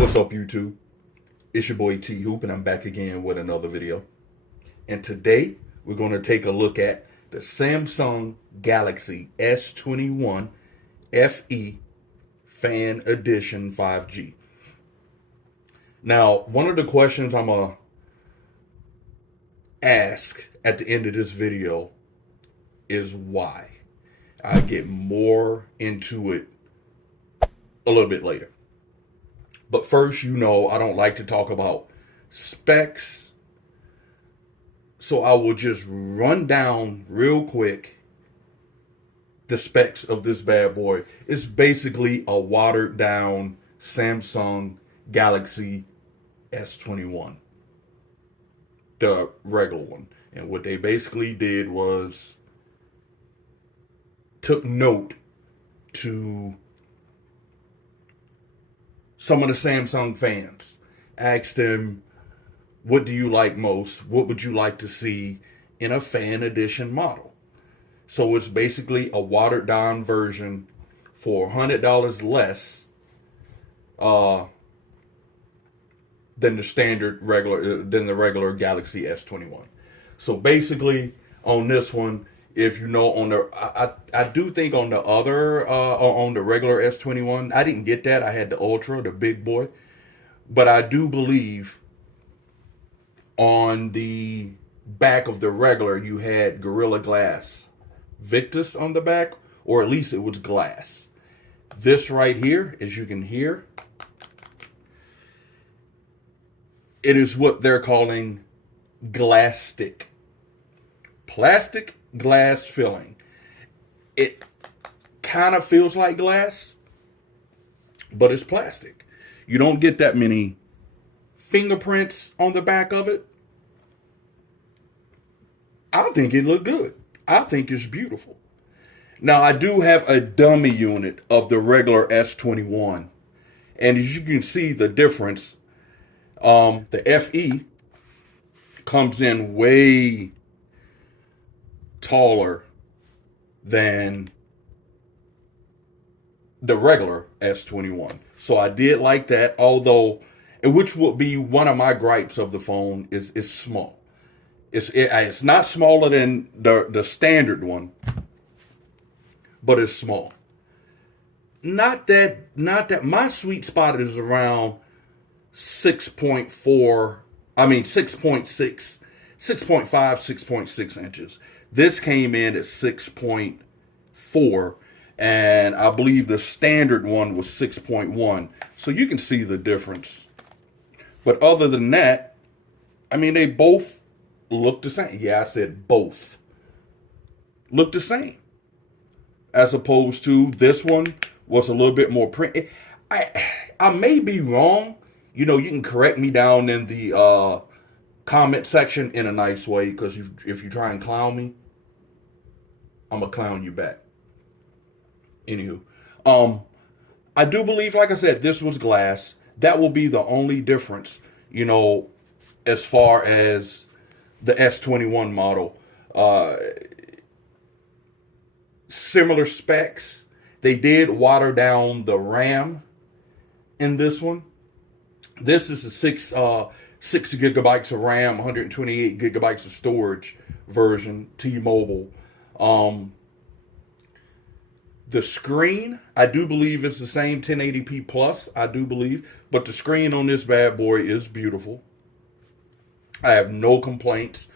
What's up, YouTube? It's your boy T Hoop, and I'm back again with another video. And today we're going to take a look at the Samsung Galaxy S21 FE Fan Edition 5G. Now, one of the questions I'm going to ask at the end of this video is why. I get more into it a little bit later. But first, you know, I don't like to talk about specs. So I will just run down real quick the specs of this bad boy. It's basically a watered down Samsung Galaxy S21. The regular one. And what they basically did was took note to some of the Samsung fans, asked them, what do you like most? What would you like to see in a fan edition model? So it's basically a watered down version for $100 less than the regular Galaxy S21. So basically on this one, if you know, on the I do think on the other on the regular S21, I didn't get that. I had the Ultra, the big boy, but I do believe on the back of the regular you had Gorilla Glass Victus on the back, or at least it was glass. This right here, as you can hear, it is what they're calling Glastic. Plastic glass filling. It kind of feels like glass, but it's plastic. You don't get that many fingerprints on the back of it. I think it looked good. I think it's beautiful. Now, I do have a dummy unit of the regular S21, and as you can see the difference, the FE comes in way taller than the regular S21. So I did like that, although, which would be one of my gripes of the phone, is small. It's not smaller than the standard one, but it's small. Not that my sweet spot is around 6.4, 6.6, 6.5, 6.6 inches. This came in at 6.4, and I believe the standard one was 6.1. So you can see the difference. But other than that, they both look the same. Yeah, I said both look the same. As opposed to this one was a little bit more print. I may be wrong. You know, you can correct me down in the comment section in a nice way, because if you try and clown me, I'm gonna clown you back. Anywho, I do believe, like I said, this was glass. That will be the only difference, you know, as far as the S21 model. Similar specs. They did water down the RAM in this one. This is a 6 gigabytes of RAM, 128 gigabytes of storage version, T-Mobile. The screen, I do believe it's the same 1080p plus, I do believe, but the screen on this bad boy is beautiful. I have no complaints.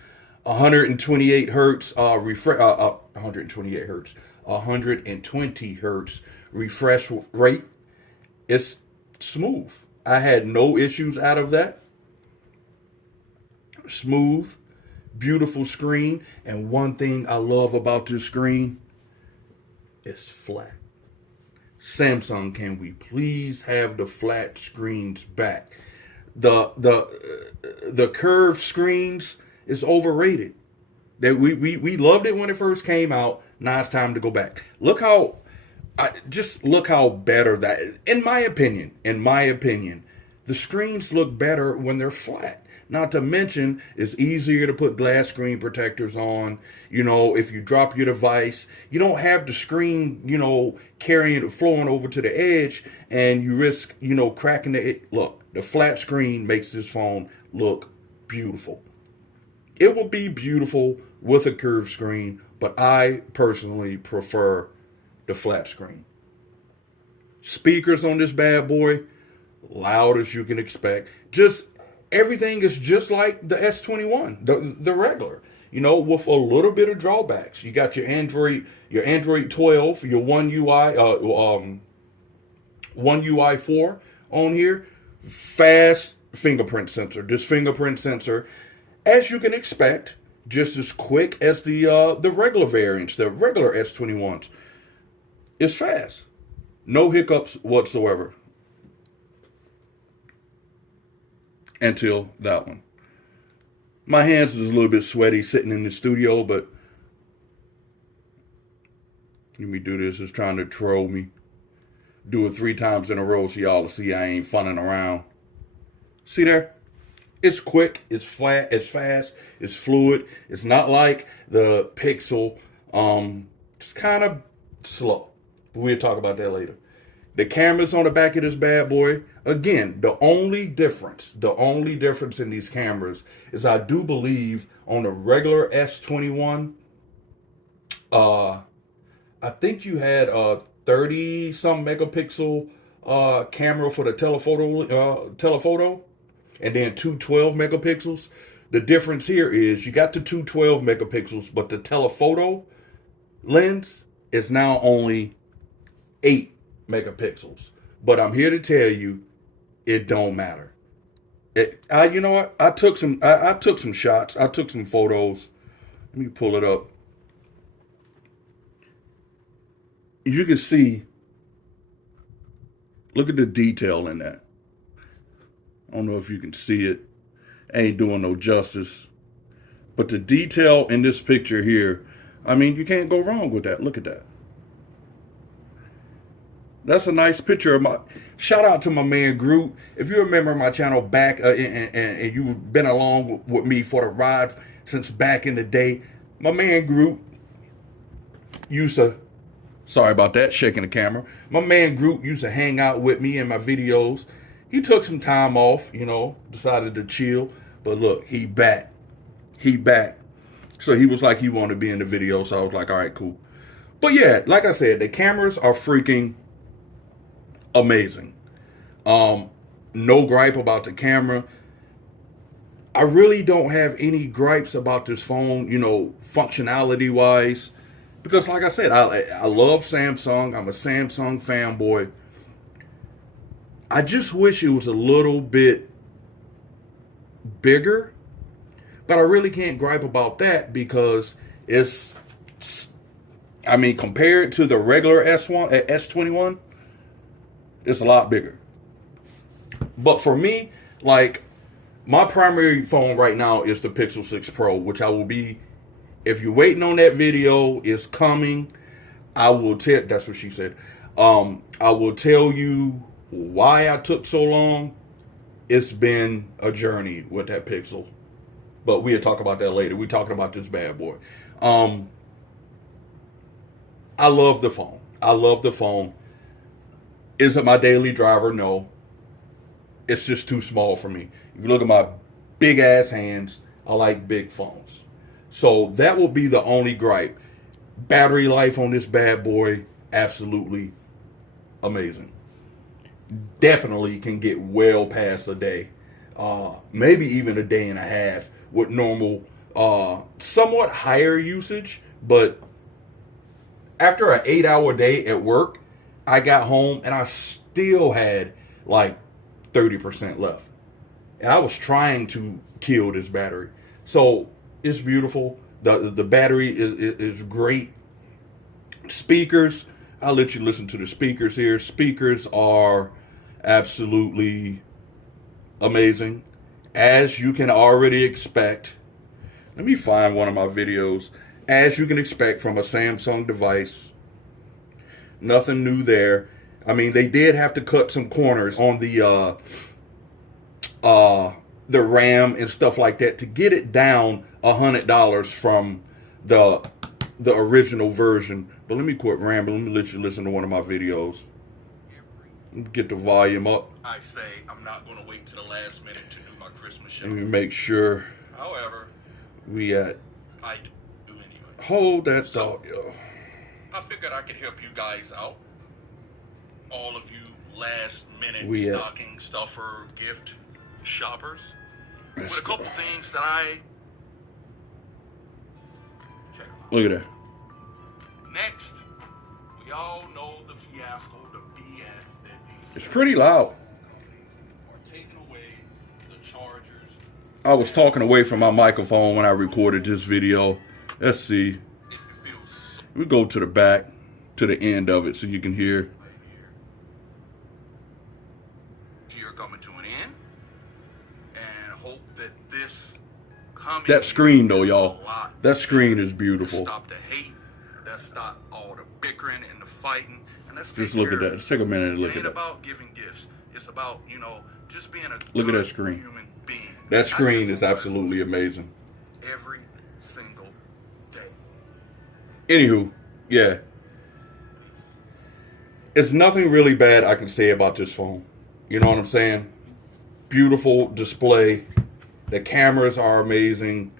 128 hertz 128 hertz, 120 hertz refresh rate. It's smooth. I had no issues out of that. Smooth, beautiful screen. And one thing I love about this screen, it's flat. Samsung, can we please have the flat screens back? The curved screens is overrated. That we loved it when it first came out. Now it's time to go back. Look how better that, in my opinion, the screens look better when they're flat. Not to mention, it's easier to put glass screen protectors on. If you drop your device, you don't have the screen, carrying, flowing over to the edge, and you risk, cracking look, the flat screen makes this phone look beautiful. It will be beautiful with a curved screen, but I personally prefer the flat screen. Speakers on this bad boy, loud as you can expect. Just everything is just like the S21, the regular. With a little bit of drawbacks. You got your Android 12, your One UI 4 on here. Fast fingerprint sensor. This fingerprint sensor, as you can expect, just as quick as the regular variants, the regular S21s. It's fast. No hiccups whatsoever. Until that one. My hands is a little bit sweaty sitting in the studio, but let me do this. It's trying to troll me. Do it 3 times in a row so y'all see I ain't funning around. See there? It's quick, it's flat, it's fast, it's fluid. It's not like the Pixel. It's kind of slow. We'll talk about that later. The cameras on the back of this bad boy. Again, the only difference in these cameras is I do believe on the regular S21, I think you had a 30 some megapixel camera for the telephoto, and then 212 megapixels. The difference here is you got the 212 megapixels, but the telephoto lens is now only 8 megapixels. But I'm here to tell you, it don't matter. You know what? I took some shots. I took some photos. Let me pull it up. You can see. Look at the detail in that. I don't know if you can see it. Ain't doing no justice. But the detail in this picture here, I mean, you can't go wrong with that. Look at that. That's a nice picture of my. Shout out to my man Groot. If you remember my channel back and you've been along with me for the ride since back in the day, my man Groot used to. Sorry about that, shaking the camera. My man Groot used to hang out with me in my videos. He took some time off, decided to chill. But look, he back. So he was like he wanted to be in the video. So I was like, all right, cool. But yeah, like I said, the cameras are freaking amazing. No gripe about the camera. I really don't have any gripes about this phone, functionality wise. Because like I said, I love Samsung. I'm a Samsung fanboy. I just wish it was a little bit bigger. But I really can't gripe about that because compared to the regular S21, it's a lot bigger. But for me, like, my primary phone right now is the Pixel 6 Pro, which I will be, if you're waiting on that video, it's coming. I will tell, that's what she said. I will tell you why I took so long. It's been a journey with that Pixel. But we'll talk about that later. We're talking about this bad boy. I love the phone. Is it my daily driver? No. It's just too small for me. If you look at my big ass hands, I like big phones. So that will be the only gripe. Battery life on this bad boy, absolutely amazing. Definitely can get well past a day. Maybe even a day and a half with normal, somewhat higher usage. But after an 8-hour day at work, I got home and I still had like 30% left. And I was trying to kill this battery. So it's beautiful. The battery is great. Speakers, I'll let you listen to the speakers here. Speakers are absolutely amazing. As you can already expect. Let me find one of my videos. As you can expect from a Samsung device. Nothing new there. I mean, they did have to cut some corners on the the RAM and stuff like that to get it down $100 from the original version. But let me quit rambling. Let me let you listen to one of my videos. Get the volume up. I say I'm not going to wait to the last minute to do my Christmas show. Let me make sure. However, we at. I do anyway. Hold that thought, yo. I figured I could help you guys out. All of you last minute stocking stuffer gift shoppers. With a couple things that I check out. Look at that. Next, we all know the fiasco, the BS that these it's pretty loud. are taking away the chargers. I was talking away from my microphone when I recorded this video. Let's see. We go to the back, to the end of it so you can hear. You're coming to an end. And hope that this that screen though, y'all. That screen is beautiful. Stop the hate. Let's stop all the bickering and the fighting. And let's just look at that. Just take a minute and look at that. It ain't about giving gifts. It's about, just being a look at that screen. Human being. That screen is absolutely amazing. Every single day. Anywho, yeah. It's nothing really bad I can say about this phone. You know what I'm saying? Beautiful display. The cameras are amazing.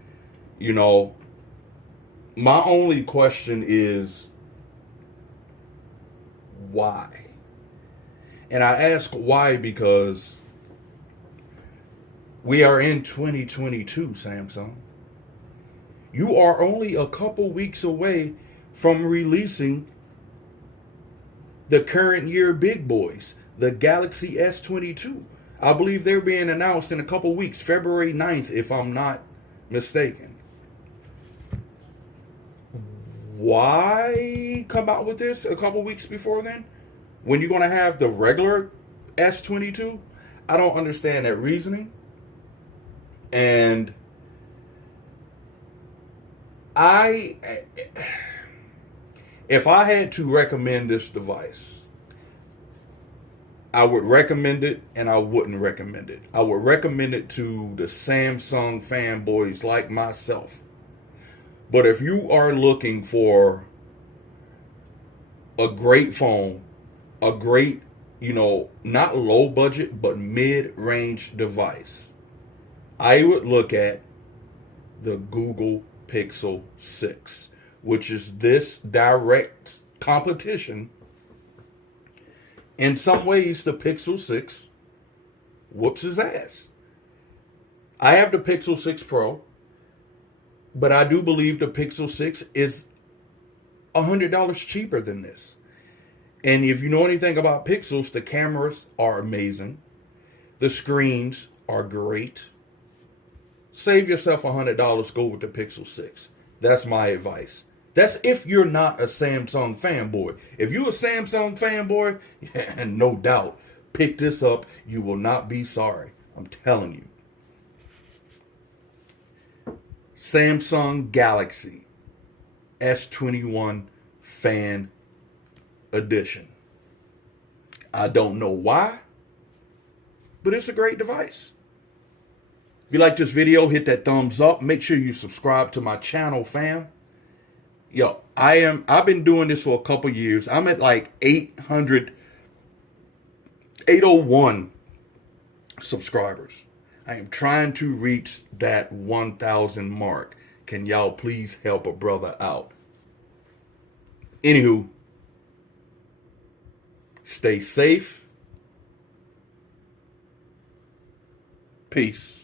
My only question is why? And I ask why because we are in 2022, Samsung. You are only a couple weeks away from releasing the current year big boys, the Galaxy S22. I believe they're being announced in a couple weeks, February 9th, if I'm not mistaken. Why come out with this a couple weeks before then? When you're going to have the regular S22? I don't understand that reasoning. And if I had to recommend this device, I would recommend it and I wouldn't recommend it. I would recommend it to the Samsung fanboys like myself. But if you are looking for a great phone, a great, not low budget, but mid-range device, I would look at the Google Pixel 6, which is this direct competition. In some ways, the Pixel 6 whoops his ass. I have the Pixel 6 Pro, but I do believe the Pixel 6 is $100 cheaper than this. And if you know anything about Pixels, the cameras are amazing. The screens are great. Save yourself $100, go with the Pixel 6. That's my advice. That's if you're not a Samsung fanboy. If you're a Samsung fanboy, and no doubt, pick this up. You will not be sorry. I'm telling you. Samsung Galaxy S21 Fan Edition. I don't know why, but it's a great device. If you like this video, hit that thumbs up. Make sure you subscribe to my channel, fam. Yo, I've been doing this for a couple years. I'm at like 801 subscribers. I am trying to reach that 1,000 mark. Can y'all please help a brother out? Anywho, stay safe. Peace.